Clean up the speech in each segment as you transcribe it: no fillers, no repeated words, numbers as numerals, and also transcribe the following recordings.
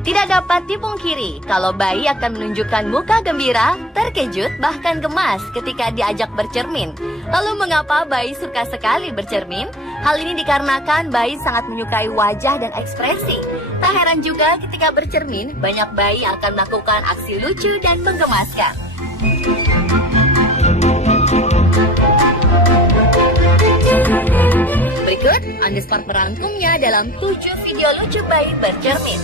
Tidak dapat dipungkiri kalau bayi akan menunjukkan muka gembira, terkejut, bahkan gemas ketika diajak bercermin. Lalu mengapa bayi suka sekali bercermin? Hal ini dikarenakan bayi sangat menyukai wajah dan ekspresi. Tak heran juga ketika bercermin, banyak bayi akan melakukan aksi lucu dan menggemaskan. Berikut on the spot merangkumnya dalam 7 video lucu bayi bercermin.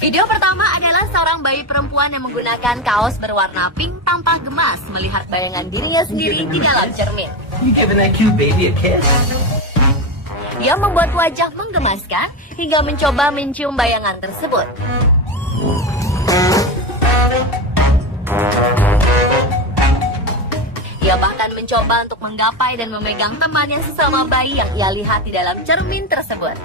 Video pertama adalah seorang bayi perempuan yang menggunakan kaos berwarna pink tampak gemas melihat bayangan dirinya sendiri di dalam cermin. You giving that cute baby a kiss? Ia membuat wajah menggemaskan hingga mencoba mencium bayangan tersebut. Ia bahkan mencoba untuk menggapai dan memegang teman yang sesama bayi yang ia lihat di dalam cermin tersebut.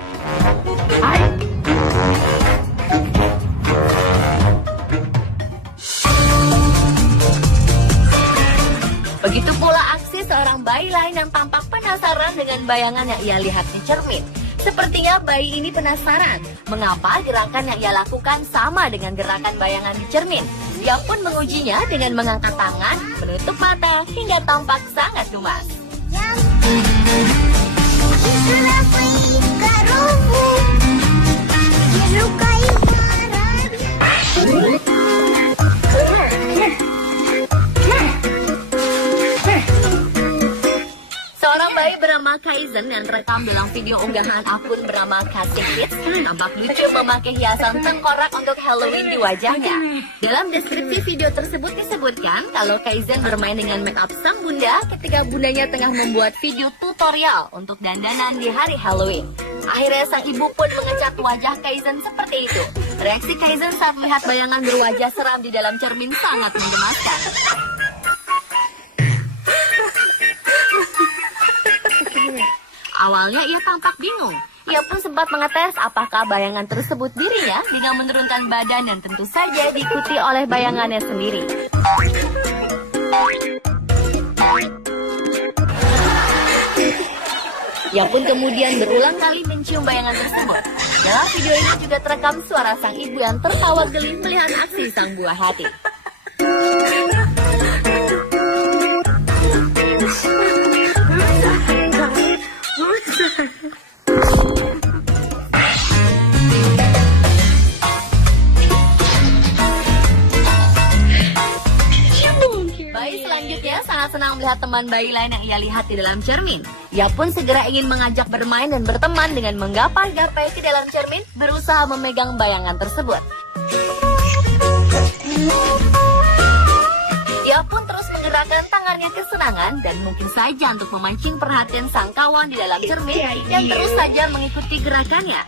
Begitu pula aksi seorang bayi lain yang tampak penasaran dengan bayangan yang ia lihat di cermin. Sepertinya bayi ini penasaran mengapa gerakan yang ia lakukan sama dengan gerakan bayangan di cermin. Ia pun mengujinya dengan mengangkat tangan, menutup mata, hingga tampak sangat gemas. Seorang bayi bernama Kaizen yang terekam dalam video unggahan akun bernama Kasih Kids tampak lucu memakai hiasan tengkorak untuk Halloween di wajahnya. Dalam deskripsi video tersebut disebutkan kalau Kaizen bermain dengan make up sang bunda ketika bundanya tengah membuat video tutorial untuk dandanan di hari Halloween. Akhirnya sang ibu pun mengecat wajah Kaizen seperti itu. Reaksi Kaizen saat melihat bayangan berwajah seram di dalam cermin sangat menggemaskan. Awalnya ia tampak bingung. Ia pun sempat mengetes apakah bayangan tersebut dirinya dengan menurunkan badan dan tentu saja diikuti oleh bayangannya sendiri. Ia pun kemudian berulang kali mencium bayangan tersebut. Dalam video ini juga terekam suara sang ibu yang tertawa geli melihat aksi sang buah hati. Bayi selanjutnya sangat senang melihat teman bayi lain yang ia lihat di dalam cermin. Ia pun segera ingin mengajak bermain dan berteman dengan menggapai-gapai ke dalam cermin, berusaha memegang bayangan tersebut. Ia pun terus menggerakkan tangannya kesenangan dan mungkin saja untuk memancing perhatian sang kawan di dalam cermin yang terus saja mengikuti gerakannya.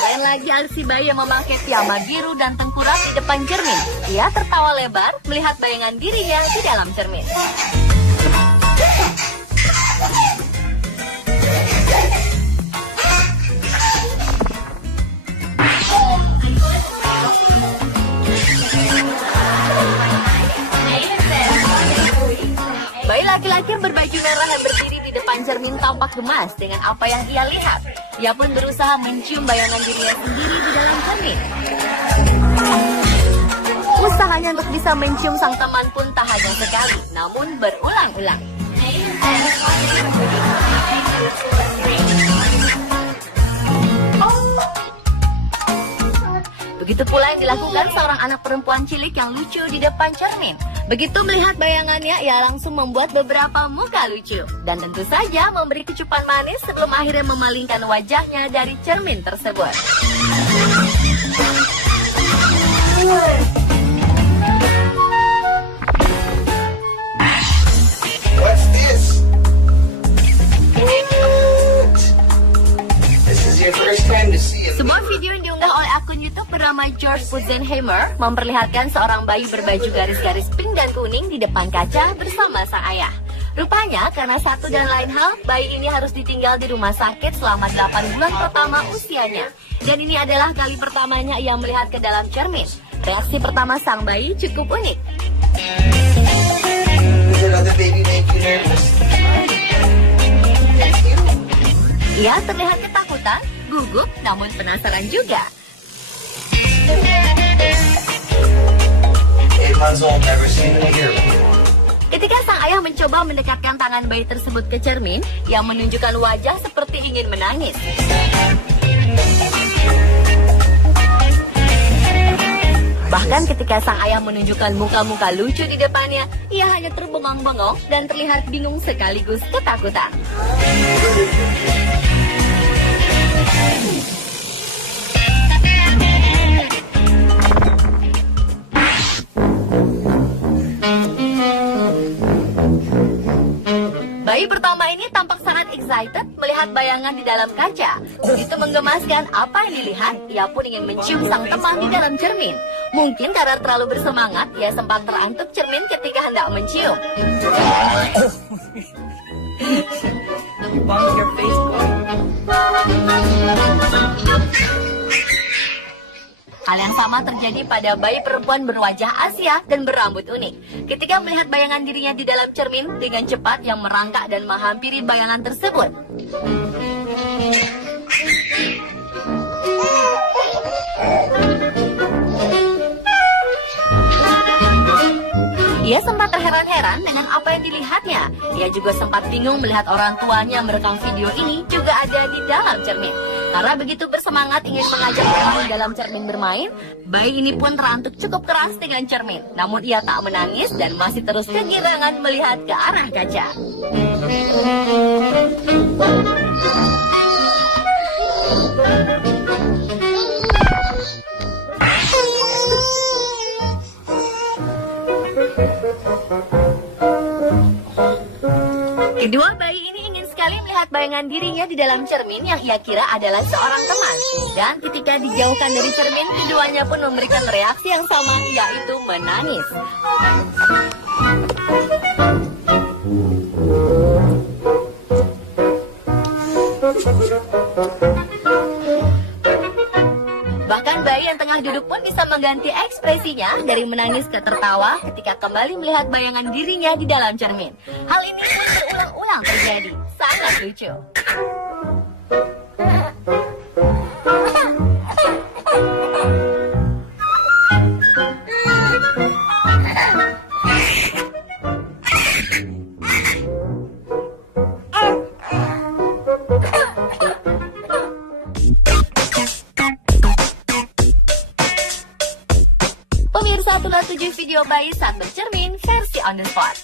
Lain lagi aksi bayi yang memakai piyama biru dan tengkurap di depan cermin. Ia tertawa lebar melihat bayangan dirinya di dalam cermin. Bayi laki-laki yang berbaju merah yang berdiri di depan cermin tampak gemas dengan apa yang ia lihat. Ia pun berusaha mencium bayangan dirinya sendiri di dalam cermin. Usahanya untuk bisa mencium sang teman pun tak hanya sekali, namun berulang-ulang. Begitu pula yang dilakukan seorang anak perempuan cilik yang lucu di depan cermin. Begitu melihat bayangannya, ia langsung membuat beberapa muka lucu. Dan tentu saja memberi kecupan manis sebelum akhirnya memalingkan wajahnya dari cermin tersebut. What's this? This is your first time to see a Sebuah Sebuah video yang diunggah oleh akun YouTube bernama George Putzenheimer memperlihatkan seorang bayi berbaju garis-garis pink dan kuning di depan kaca bersama sang ayah. Rupanya karena satu dan lain hal, bayi ini harus ditinggal di rumah sakit selama 8 bulan pertama usianya. Dan ini adalah kali pertamanya ia melihat ke dalam cermin. Reaksi pertama sang bayi cukup unik. Does another baby make you nervous? Ia terlihat ketakutan, gugup, namun penasaran juga. 8 months old, never seen him here. Ketika sang ayah mencoba mendekatkan tangan bayi tersebut ke cermin, yang menunjukkan wajah seperti ingin menangis. Bahkan ketika sang ayah menunjukkan muka-muka lucu di depannya, ia hanya terbengong-bengong dan terlihat bingung sekaligus ketakutan. Bayi pertama ini tampak sangat excited melihat bayangan di dalam kaca. Begitu menggemaskan apa yang dilihat, ia pun ingin mencium sang teman di dalam cermin. Mungkin karena terlalu bersemangat, ia sempat terantuk cermin ketika hendak mencium. You bumped your face, boy. Hal yang sama terjadi pada bayi perempuan berwajah Asia dan berambut unik. Ketika melihat bayangan dirinya di dalam cermin, dengan cepat yang merangkak dan menghampiri bayangan tersebut. Ia sempat terheran-heran dengan apa yang dilihatnya. Ia juga sempat bingung melihat orang tuanya merekam video ini juga ada di dalam cermin. Karena begitu bersemangat ingin mengajak orang dalam cermin bermain, bayi ini pun terantuk cukup keras dengan cermin. Namun ia tak menangis dan masih terus kegirangan melihat ke arah kaca. Kedua bayi ini ingin sekali melihat bayangan dirinya di dalam cermin yang ia kira adalah seorang teman. Dan ketika dijauhkan dari cermin, keduanya pun memberikan reaksi yang sama, yaitu menangis. Bahkan bayi yang tengah duduk pun bisa mengganti ekspresinya dari menangis ke tertawa ketika kembali melihat bayangan dirinya di dalam cermin. Hal ini pun berulang-ulang terjadi. Sangat lucu. Pemirsa, itulah 7 video bayi saat bercermin versi on the spot.